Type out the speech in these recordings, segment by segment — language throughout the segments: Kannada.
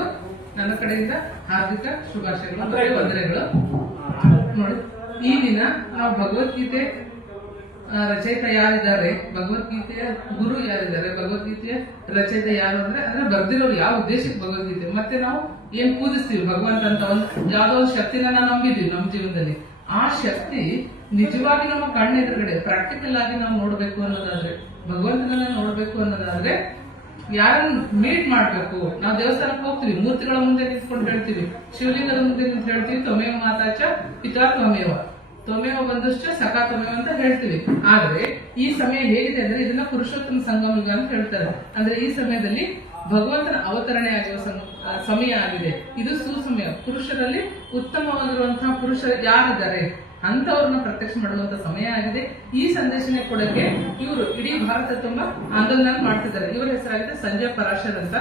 ಎಲ್ಲರಿಗೂ ನನ್ನ ಕಡೆಯಿಂದ ಹಾರ್ದಿಕ ಶುಭಾಶಯಗಳು ಮತ್ತು ವಂದನೆಗಳು. ನೋಡಿ, ಈ ದಿನ ನಾವು ಭಗವದ್ಗೀತೆ ರಚಯಿತ ಯಾರಿದ್ದಾರೆ, ಭಗವದ್ಗೀತೆಯ ಗುರು ಯಾರಿದ್ದಾರೆ, ಭಗವದ್ಗೀತೆಯ ರಚಯಿತ ಯಾರು ಅಂದ್ರೆ ಬರ್ದಿರೋರು ಯಾವ ಉದ್ದೇಶಕ್ಕೆ ಭಗವದ್ಗೀತೆ, ಮತ್ತೆ ನಾವು ಏನ್ ಪೂಜಿಸ್ತೀವಿ ಭಗವಂತ ಅಂತ ಒಂದು ಯಾವ್ದೋ ಒಂದು ಶಕ್ತಿನ ನಾವು ನಂಬಿದೀವಿ ನಮ್ಮ ಜೀವನದಲ್ಲಿ. ಆ ಶಕ್ತಿ ನಿಜವಾಗಿ ನಮ್ಮ ಕಣ್ಣೆದುರುಗಡೆ ಪ್ರಾಕ್ಟಿಕಲ್ ಆಗಿ ನಾವು ನೋಡ್ಬೇಕು ಅನ್ನೋದಾದ್ರೆ, ಭಗವಂತನನ್ನ ನೋಡ್ಬೇಕು ಅನ್ನೋದಾದ್ರೆ ಯಾರನ್ನ ಮೀಟ್ ಮಾಡ್ಬೇಕು. ನಾವು ದೇವಸ್ಥಾನಕ್ಕೆ ಹೋಗ್ತೀವಿ, ಮೂರ್ತಿಗಳ ಮುಂದೆ ನಿಂತ್ಕೊಂಡು ಹೇಳ್ತೀವಿ, ಶಿವಲಿಂಗದ ಮುಂದೆ ನಿಂತು ಹೇಳ್ತೀವಿ ತ್ವಮೇವ ಮಾತಾಚ ಪಿತಾ ತ್ವಮೇವ, ತ್ವಮೇವ ಬಂದಷ್ಟ ಸಖಾ ತ್ವಮೇವ ಅಂತ ಹೇಳ್ತೀವಿ. ಆದ್ರೆ ಈ ಸಮಯ ಹೇಗಿದೆ ಅಂದ್ರೆ ಇದನ್ನ ಪುರುಷೋತ್ತಮ ಸಂಗಮ ಯುಗ ಅಂತ ಹೇಳ್ತಾರೆ. ಅಂದ್ರೆ ಈ ಸಮಯದಲ್ಲಿ ಭಗವಂತನ ಅವತರಣೆ ಆಗಿರುವ ಸಮಯ ಆಗಿದೆ. ಇದು ಸುಸಮಯ. ಪುರುಷರಲ್ಲಿ ಉತ್ತಮವಾಗಿರುವಂತಹ ಪುರುಷರು ಯಾರಿದ್ದಾರೆ ಅಂತವ್ರನ್ನ ಪ್ರತ್ಯಕ್ಷ ಮಾಡುವಂತ ಸಮಯ ಆಗಿದೆ. ಈ ಸಂದೇಶನೆ ಕೊಡಕ್ಕೆ ಇವರು ಇಡೀ ಭಾರತ ತುಂಬಾ ಆಂದೋಲನ ಮಾಡ್ತಿದ್ದಾರೆ. ಇವರ ಹೆಸರಾಗಿದೆ ಸಂಜಯ್ ಪರಾಶರ್ ಅಂತ.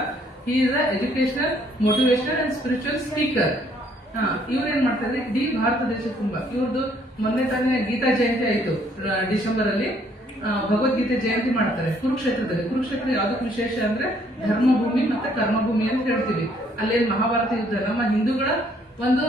He is a educational, motivational and spiritual speaker. ಇವ್ರು ಏನ್ ಮಾಡ್ತಾರೆ, ಇಡೀ ಭಾರತ ದೇಶ ತುಂಬಾ ಇವ್ರದ್ದು ಮೊನ್ನೆ ತಾನೇ ಗೀತಾ ಜಯಂತಿ ಆಯ್ತು ಡಿಸೆಂಬರ್ ಅಲ್ಲಿ. ಭಗವದ್ಗೀತೆ ಜಯಂತಿ ಮಾಡ್ತಾರೆ ಕುರುಕ್ಷೇತ್ರದಲ್ಲಿ. ಕುರುಕ್ಷೇತ್ರ ಯಾವ್ದಕ್ ವಿಶೇಷ ಅಂದ್ರೆ ಧರ್ಮಭೂಮಿ ಮತ್ತೆ ಕರ್ಮಭೂಮಿ ಅಂತ ಹೇಳ್ತೀವಿ. ಅಲ್ಲೇನ್ ಮಹಾಭಾರತ ಯುದ್ಧ. ನಮ್ಮ ಹಿಂದೂಗಳ ಒಂದು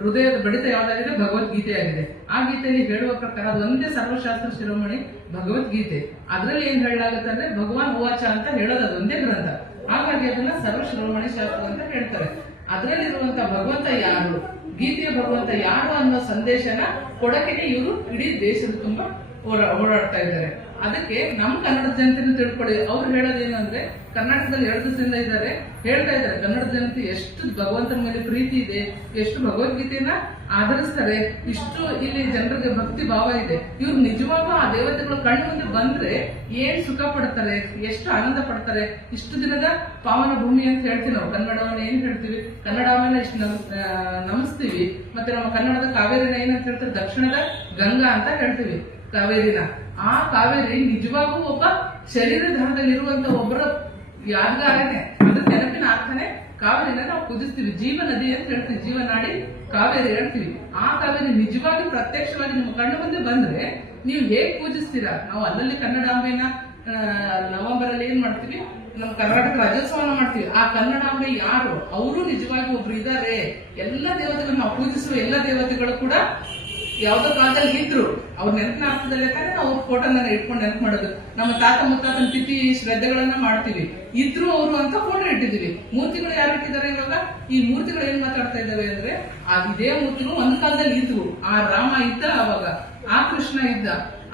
ಹೃದಯದ ಬಡಿತ ಯಾವ್ದಾಗಿದೆ, ಭಗವದ್ಗೀತೆ ಆಗಿದೆ. ಆ ಗೀತೆಯಲ್ಲಿ ಹೇಳುವ ಪ್ರಕಾರ ಅದು ಒಂದೇ ಸರ್ವಶಾಸ್ತ್ರ ಶಿರೋಮಣಿ ಭಗವದ್ಗೀತೆ. ಅದ್ರಲ್ಲಿ ಏನ್ ಹೇಳಲಾಗುತ್ತೆ ಅಂದ್ರೆ ಭಗವಾನ್ ಉವಾಚ ಅಂತ ಹೇಳೋದು ಅದು ಒಂದೇ ಗ್ರಂಥ. ಹಾಗಾಗಿ ಅದನ್ನ ಸರ್ವ ಶಿರೋಮಣಿ ಶಾಸ್ತ್ರ ಅಂತ ಹೇಳ್ತಾರೆ. ಅದರಲ್ಲಿರುವಂತ ಭಗವಂತ ಯಾರು, ಗೀತೆಯ ಭಗವಂತ ಯಾರು ಅನ್ನೋ ಸಂದೇಶನ ಕೊಡಕ್ಕೆ ಇವರು ಇಡೀ ದೇಶದ ತುಂಬಾ ಓಡಾಡ್ತಾ ಇದ್ದಾರೆ. ಅದಕ್ಕೆ ನಮ್ಮ ಕನ್ನಡದ ಜನತೆಯನ್ನು ತಿಳ್ಕೊಳ್ಳಿ. ಅವ್ರು ಹೇಳೋದೇನು ಅಂದ್ರೆ, ಕರ್ನಾಟಕದಲ್ಲಿ 2 ದಿವಸದಿಂದ ಇದ್ದಾರೆ, ಹೇಳ್ತಾ ಇದ್ದಾರೆ ಕನ್ನಡದ ಜನತೆ ಎಷ್ಟು ಭಗವಂತನ ಮೇಲೆ ಪ್ರೀತಿ ಇದೆ, ಎಷ್ಟು ಭಗವದ್ಗೀತೆಯನ್ನ ಆಧರಿಸ್ತಾರೆ, ಇಷ್ಟು ಇಲ್ಲಿ ಜನರಿಗೆ ಭಕ್ತಿ ಭಾವ ಇದೆ. ಇವ್ರು ನಿಜವಾಗೂ ಆ ದೇವತೆಗಳು ಕಣ್ಣು ಮುಂದೆ ಬಂದ್ರೆ ಏನ್ ಸುಖ ಪಡ್ತಾರೆ, ಎಷ್ಟು ಆನಂದ ಪಡ್ತಾರೆ. ಇಷ್ಟು ದಿನದ ಪಾವನ ಭೂಮಿ ಅಂತ ಹೇಳ್ತೀವಿ ನಾವು. ಕನ್ನಡವನ್ನ ಏನ್ ಹೇಳ್ತೀವಿ, ಕನ್ನಡವನ್ನ ಇಷ್ಟು ನಮಿಸ್ತೀವಿ. ಮತ್ತೆ ನಮ್ಮ ಕನ್ನಡದ ಕಾವೇರಿನ ಏನಂತ ಹೇಳ್ತಾರೆ, ದಕ್ಷಿಣದ ಗಂಗಾ ಅಂತ ಹೇಳ್ತೀವಿ ಕಾವೇರಿನ. ಆ ಕಾವೇರಿ ನಿಜವಾಗೂ ಒಬ್ಬ ಶರೀರಧಾರದಲ್ಲಿರುವಂತ ಒಬ್ಬರ ಯಾದಗಾರನೆ, ಅದ್ರ ನೆನಪಿನ ಅರ್ಥನೆ ಕಾವೇರಿನ ನಾವು ಪೂಜಿಸ್ತೀವಿ. ಜೀವ ನದಿ ಅಂತ ಹೇಳ್ತೀವಿ, ಜೀವನಾಡಿ ಕಾವೇರಿ ಹೇಳ್ತೀವಿ. ಆ ಕಾವೇರಿ ನಿಜವಾಗಿ ಪ್ರತ್ಯಕ್ಷವಾಗಿ ನಿಮ್ಮ ಕಣ್ಣು ಮುಂದೆ ಬಂದ್ರೆ ನೀವು ಹೇಗ್ ಪೂಜಿಸ್ತೀರಾ. ನಾವು ಅಲ್ಲಲ್ಲಿ ಕನ್ನಡಾಂಬೆನ ನವೆಂಬರ್ ಅಲ್ಲಿ ಏನ್ ಮಾಡ್ತೀವಿ, ನಮ್ಮ ಕರ್ನಾಟಕ ರಾಜ್ಯೋತ್ಸವನ ಮಾಡ್ತೀವಿ. ಆ ಕನ್ನಡಾಂಬೆ ಯಾರು, ಅವರು ನಿಜವಾಗಿ ಒಬ್ರು ಇದ್ದಾರೆ. ಎಲ್ಲ ದೇವತೆಗಳು ನಾವು ಪೂಜಿಸುವ ಎಲ್ಲ ದೇವತೆಗಳು ಕೂಡ ಯಾವ್ದೋ ಕಾಲದಲ್ಲಿ ಇದ್ರು, ಅವ್ರ ನೆನಪಿನ ಅರ್ಥದಲ್ಲಿ ತಾನೇ ನಾವು ಫೋಟೋನ ಇಟ್ಕೊಂಡು ನೆನಪು ಮಾಡೋದು. ನಮ್ಮ ತಾತ ಮುತ್ತಾತನ ತಿಥಿ ಶ್ರದ್ಧೆಗಳನ್ನ ಮಾಡ್ತೀವಿ, ಇದ್ರು ಅವರು ಅಂತ ಫೋಟೋ ಇಟ್ಟಿದೀವಿ. ಮೂರ್ತಿಗಳು ಯಾರು ಇಟ್ಟಿದ್ದಾರೆ ಇವಾಗ? ಈ ಮೂರ್ತಿಗಳು ಏನ್ ಮಾತಾಡ್ತಾ ಇದ್ದಾವೆ ಅಂದ್ರೆ, ಇದೇ ಮೂರ್ತಿಗಳು ಒಂದ್ ಕಾಲದಲ್ಲಿ ಇದ್ವು. ಆ ರಾಮ ಇದ್ದ ಅವಾಗ, ಆ ಕೃಷ್ಣ ಇದ್ದ,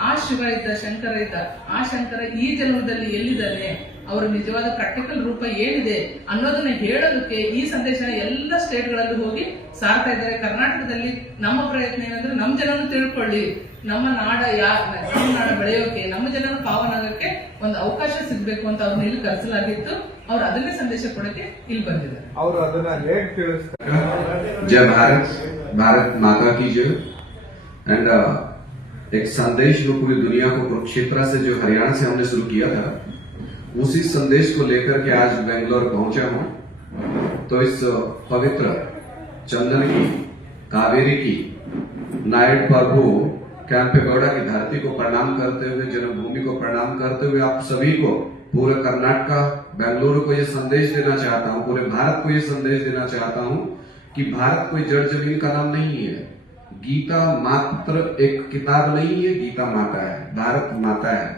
ಆ ಶಿವ ಇದ್ದ, ಶಂಕರ ಇದ್ದ. ಆ ಶಂಕರ ಈ ಜನ್ಮದಲ್ಲಿ ಎಲ್ಲಿದ್ದಾನೆ, ಅವರ ನಿಜವಾದ ಪ್ರಾಕ್ಟಿಕಲ್ ರೂಪ ಏನಿದೆ ಅನ್ನೋದನ್ನ ಹೇಳೋದಕ್ಕೆ ಈ ಸಂದೇಶನ ಎಲ್ಲ ಸ್ಟೇಟ್ಗಳಲ್ಲಿ ಹೋಗಿ ಸಾರ್ತಾ ಇದ್ದಾರೆ. ಕರ್ನಾಟಕದಲ್ಲಿ ನಮ್ಮ ಪ್ರಯತ್ನ ಏನಂದ್ರೆ, ನಮ್ಮ ಜನರು ತಿಳ್ಕೊಳ್ಳಿ, ನಮ್ಮ ನಾಡ ನಮ್ಮ ನಾಡ ಬೆಳೆಯೋಕೆ, ನಮ್ಮ ಜನರು ಪಾವನಾಗಕ್ಕೆ ಒಂದು ಅವಕಾಶ ಸಿಗ್ಬೇಕು ಅಂತ ಅವ್ರನ್ನ ಇಲ್ಲಿ ಕರೆಸಲಾಗಿತ್ತು. ಅವ್ರು ಅದನ್ನೇ ಸಂದೇಶ ಕೊಡಕ್ಕೆ ಇಲ್ಲಿ ಬಂದಿದ್ದಾರೆ. ಅವರು ಅದನ್ನ ಹೇಗೆ ತಿಳಿಸ್ತಾರೆ. जय भारत, भारत माता की जय। एंड एक संदेश जो पूरी दुनिया को कुरुक्षेत्र से, जो हरियाणा से हमने शुरू किया था, उसी संदेश को लेकर के आज बेंगलोर पहुंचा हूं। तो इस पवित्र चंदन की, कावेरी की, नायड प्रभु कैंपेगौड़ा की धरती को प्रणाम करते हुए, जन्मभूमि को प्रणाम करते हुए आप सभी को, पूरे कर्नाटक, बेंगलुरु को ये संदेश देना चाहता हूं, पूरे भारत को ये संदेश देना चाहता हूं कि भारत कोई जड़ जमीन का नाम नहीं है। गीता मात्र एक किताब नहीं है, गीता माता है, भारत माता है।